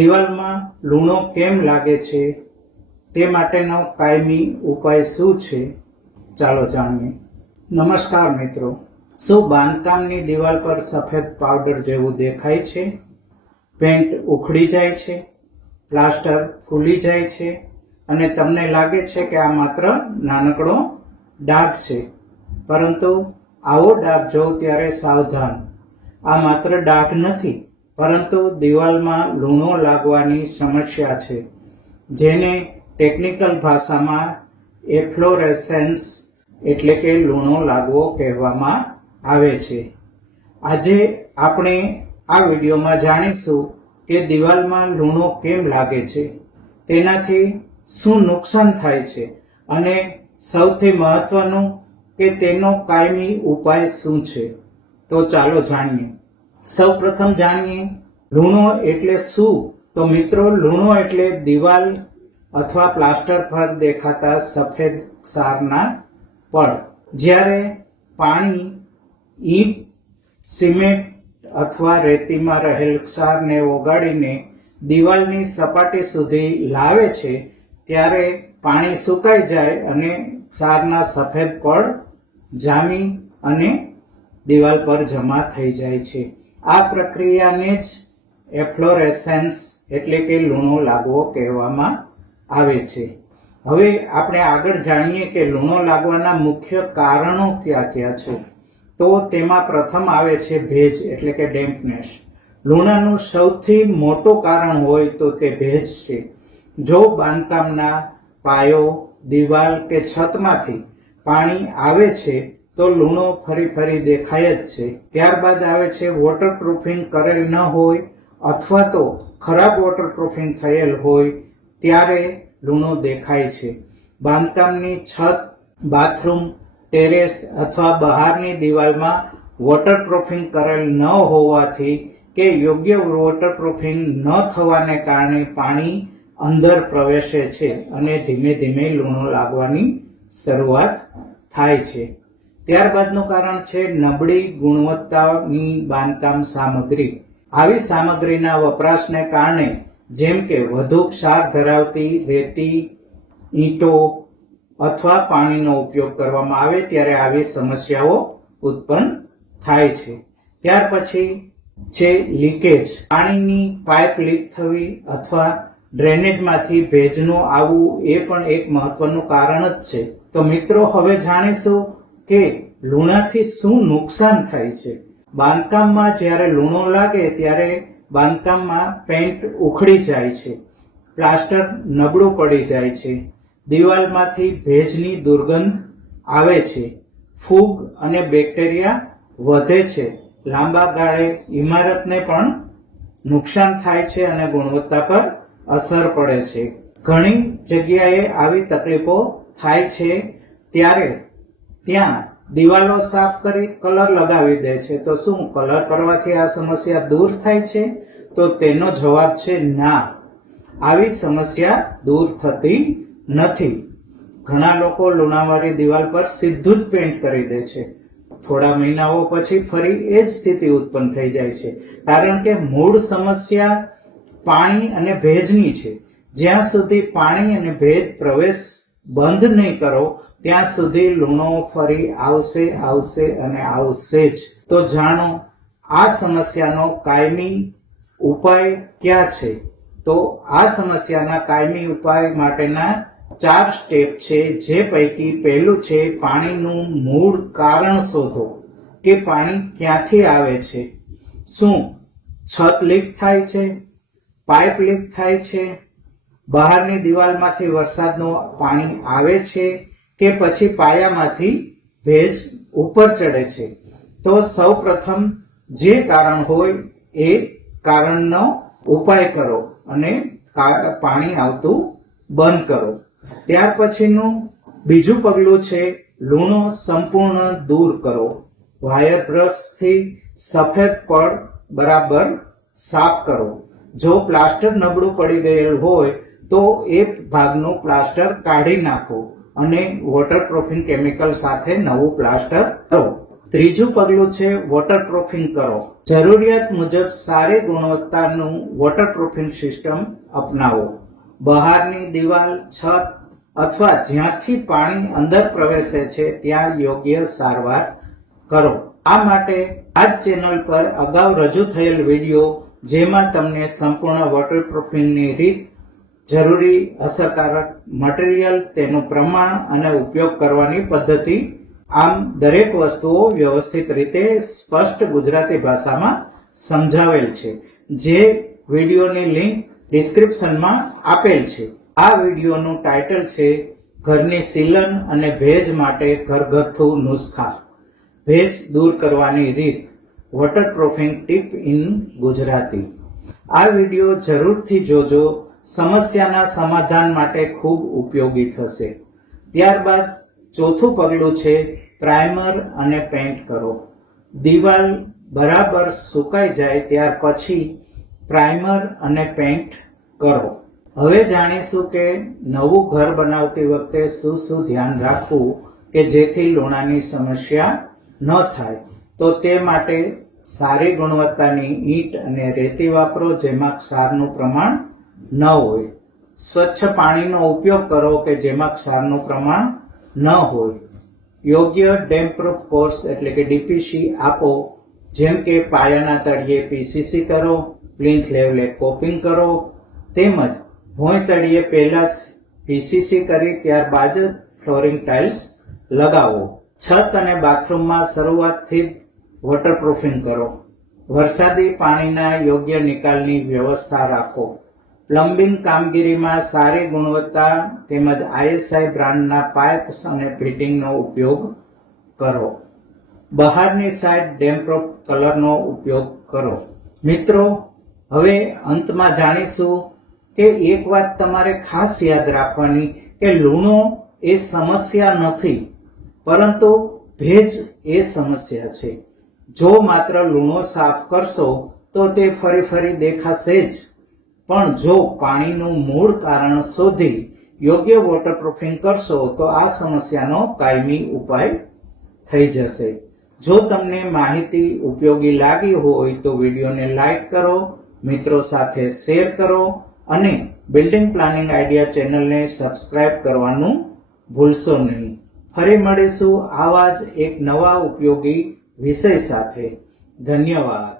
દિવાલમાં લૂણો કેમ લાગે છે તે માટેનો કાયમી ઉપાય શું છે? ચાલો જાણીએ. નમસ્કાર મિત્રો. શું બાંધકામની દિવાલ પર સફેદ પાવડર જેવું દેખાય છે? પેન્ટ ઉખડી જાય છે, પ્લાસ્ટર ફૂલી જાય છે અને તમને લાગે છે કે આ માત્ર નાનકડો ડાઘ છે? પરંતુ આવો ડાઘ જો ત્યારે સાવધાન, આ માત્ર ડાઘ નથી, પરંતુ દિવાલમાં લૂણો લાગવાની સમસ્યા છે, જેને ટેકનિકલ ભાષામાં એફ્લોરેસેન્સ એટલે કે લૂણો લાગવો કહેવામાં આવે છે. આજે આપણે આ વિડીયોમાં જાણીશું કે દિવાલમાં લૂણો કેમ લાગે છે, તેનાથી શું નુકસાન થાય છે અને સૌથી મહત્વનું કે તેનો કાયમી ઉપાય શું છે. તો ચાલો જાણીએ. સૌપ્રથમ જાણીએ લૂણો એટલે શું. તો મિત્રો, લૂણો એટલે દિવાલ અથવા પ્લાસ્ટર પર દેખાતા સફેદ ક્ષારના પડ. જ્યારે પાણી, ઈંટ, સિમેન્ટ અથવા રેતીમાં રહેલ ક્ષારને ઓગાળીને દિવાલની સપાટી સુધી લાવે છે, ત્યારે પાણી સુકાઈ જાય અને ક્ષારના સફેદ પડ જામી અને દિવાલ પર જમા થઈ જાય છે. આ પ્રક્રિયાને જ એફ્લોરેસેન્સ એટલે કે લૂણો લાગવો કહેવામાં આવે છે. હવે આપણે આગળ જાણીએ કે લૂણો લાગવાના મુખ્ય કારણો કયા કયા છે. તો તેમાં પ્રથમ આવે છે ભેજ એટલે કે ડેમ્પનેસ. લૂણાનું સૌથી મોટું કારણ હોય તો તે ભેજ છે. જો બાંધકામના પાયો, દિવાલ કે છતમાંથી પાણી આવે છે તો લૂણો ફરી દેખાય જ છે. ત્યારબાદ આવે છે વોટરપ્રૂફિંગ કરેલ ન હોય અથવા તો ખરાબ વોટરપ્રૂફિંગ થયેલ હોય ત્યારે લૂણો દેખાય છે. બાંધકામની છત, બાથરૂમ, ટેરેસ અથવા બહારની દિવાલમાં વોટરપ્રૂફિંગ કરેલ ન હોવાથી કે યોગ્ય વોટરપ્રૂફિંગ ન થવાને કારણે પાણી અંદર પ્રવેશે છે અને ધીમે ધીમે લૂણો લાગવાની શરૂઆત થાય છે. ત્યારબાદનું કારણ છે નબળી ગુણવત્તાની બાંધકામ સામગ્રી. આવી સામગ્રીના વપરાશને કારણે જેમ કે વધુ ક્ષાર ધરાવતી રેતી, ઈંટો અથવા પાણીનો ઉપયોગ કરવામાં આવે ત્યારે આવી સમસ્યાઓ ઉત્પન્ન થાય છે. ત્યાર પછી છે લીકેજ. પાણીની પાઇપ લીક થવી અથવા ડ્રેનેજમાંથી ભેજનું આવવું એ પણ એક મહત્વનું કારણ જ છે. તો મિત્રો, હવે જાણીશું કે લૂણાથી શું નુકસાન થાય છે. બાંધકામમાં જ્યારે લૂણો લાગે ત્યારે બાંધકામમાં પેન્ટ ઉખડી જાય છે, પ્લાસ્ટર નબળું પડી જાય છે, દિવાલમાંથી ભેજની દુર્ગંધ આવે છે, ફૂગ અને બેક્ટેરિયા વધે છે. લાંબા ગાળે ઇમારતને પણ નુકસાન થાય છે અને ગુણવત્તા પર અસર પડે છે. ઘણી જગ્યાએ આવી તકલીફો થાય છે ત્યારે ત્યાં દિવાલો સાફ કરી કલર લગાવી દે છે. તો શું કલર કરવાથી આ સમસ્યા દૂર થાય છે? તો તેનો જવાબ છે ના, આવી સમસ્યા દૂર થતી નથી. ઘણા લોકો લૂણાવાળી દિવાલ પર સીધું જ પેન્ટ કરી દે છે. થોડા મહિનાઓ પછી ફરી એ જ સ્થિતિ ઉત્પન્ન થઈ જાય છે, કારણ કે મૂળ સમસ્યા પાણી અને ભેજની છે. જ્યાં સુધી પાણી અને ભેજ પ્રવેશ બંધ નહીં કરો ત્યાં સુધી લૂણો ફરી આવશે અને આવશે જ. તો જાણો આ સમસ્યાનો કાયમી ઉપાય ક્યાં છે. તો આ સમસ્યાના કાયમી ઉપાય માટેના 4 સ્ટેપ છે, જે પૈકી પહેલું છે પાણીનું મૂળ કારણ શોધો કે પાણી ક્યાંથી આવે છે. શું છત લીક થાય છે, પાઇપ લીક થાય છે, બહારની દિવાલમાંથી વરસાદનું પાણી આવે છે કે પછી પાયામાંથી ભેજ ઉપર ચડે છે. તો સૌ પ્રથમ જે કારણ હોય એ કારણનો ઉપાય કરો અને પાણી આવતું બંધ કરો. ત્યાર પછીનું બીજું પગલું છે લૂણો સંપૂર્ણ દૂર કરો. વાયર બ્રશથી સફેદ પડ બરાબર સાફ કરો. જો પ્લાસ્ટર નબળું પડી ગયેલ હોય તો એ ભાગનું પ્લાસ્ટર કાઢી નાખો અને વોટરપ્રૂફિંગ કેમિકલ સાથે નવું પ્લાસ્ટર કરો. ત્રીજું પગલું છે વોટરપ્રૂફિંગ કરો. જરૂરિયાત મુજબ સારી ગુણવત્તાનું વોટરપ્રૂફિંગ સિસ્ટમ અપનાવો. બહારની દિવાલ, છત અથવા જ્યાંથી પાણી અંદર પ્રવેશે છે ત્યાં યોગ્ય સારવાર કરો. આ માટે આ જ ચેનલ પર અગાઉ રજૂ થયેલ વિડીયો, જેમાં તમને સંપૂર્ણ વોટરપ્રૂફિંગની રીત, જરૂરી અસરકારક મટીરીયલ, તેનું પ્રમાણ અને ઉપયોગ કરવાની પદ્ધતિ, આમ દરેક વસ્તુઓ વ્યવસ્થિત રીતે સ્પષ્ટ ગુજરાતી ભાષામાં સમજાવેલ છે, જે વિડીયોની લિંક ડિસ્ક્રિપ્શનમાં આપેલ છે. આ વિડીયોનું ટાઇટલ છે ઘરની સીલન અને ભેજ માટે ઘરગથ્થુ નુસ્ખા, ભેજ દૂર કરવાની રીત, વોટરપ્રૂફિંગ ટીપ ઇન ગુજરાતી. આ વિડીયો જરૂરથી જોજો, સમસ્યાના સમાધાન માટે ખૂબ ઉપયોગી થશે. ત્યારબાદ ચોથું પગલું છે પ્રાઇમર અને પેઇન્ટ કરો. દિવાલ બરાબર સુકાઈ જાય ત્યાર પછી પ્રાઇમર અને પેઇન્ટ કરો. હવે જાણીશું કે નવું ઘર બનાવતી વખતે શું શું ધ્યાન રાખવું કે જેથી લૂણાની સમસ્યા ન થાય. તો તે માટે સારી ગુણવત્તાની ઈંટ અને રેતી વાપરો, જેમાં ક્ષારનું પ્રમાણ ન હોય. સ્વચ્છ પાણીનો ઉપયોગ કરો કે જેમાં ક્ષારનું પ્રમાણ ન હોય. યોગ્ય ડેમ્પપ્રૂફ કોર્સ એટલે કે ડીપીસી આપો, જેમ કે પાયાના તળિયે પીસીસી કરો, પ્લિન્થ લેવલે કોપિંગ કરો, તેમજ ભોંય તળિયે પહેલા પીસીસી કરી ત્યારબાદ જ ફ્લોરિંગ ટાઇલ્સ લગાવો. છત અને બાથરૂમમાં શરૂઆતથી જ વોટરપ્રૂફિંગ કરો. વરસાદી પાણીના યોગ્ય નિકાલની વ્યવસ્થા રાખો. પ્લમ્બિંગ કામગીરીમાં સારી ગુણવત્તા તેમજ આઈએસઆઈ બ્રાન્ડના પાઇપ્સ અને ફિટિંગનો ઉપયોગ કરો. બહારની સાઇડ ડેમ્પપ્રૂફ કલરનો ઉપયોગ કરો. મિત્રો, હવે અંતમાં જાણીશું કે એક વાત તમારે ખાસ યાદ રાખવાની કે લૂણો એ સમસ્યા નથી, પરંતુ ભેજ એ સમસ્યા છે. જો માત્ર લૂણો સાફ કરશો તો તે ફરી દેખાશે જ, પણ જો પાણીનું મૂળ કારણ શોધી યોગ્ય વોટરપ્રૂફિંગ કરશો તો આ સમસ્યાનો કાયમી ઉપાય થઈ જશે. જો તમને માહિતી ઉપયોગી લાગી હોય તો વિડીયોને લાઈક કરો, મિત્રો સાથે શેર કરો અને બિલ્ડિંગ પ્લાનિંગ આઈડિયા ચેનલને સબસ્ક્રાઇબ કરવાનું ભૂલશો નહીં. ફરી મળીશું આવા જ એક નવા ઉપયોગી વિષય સાથે. ધન્યવાદ.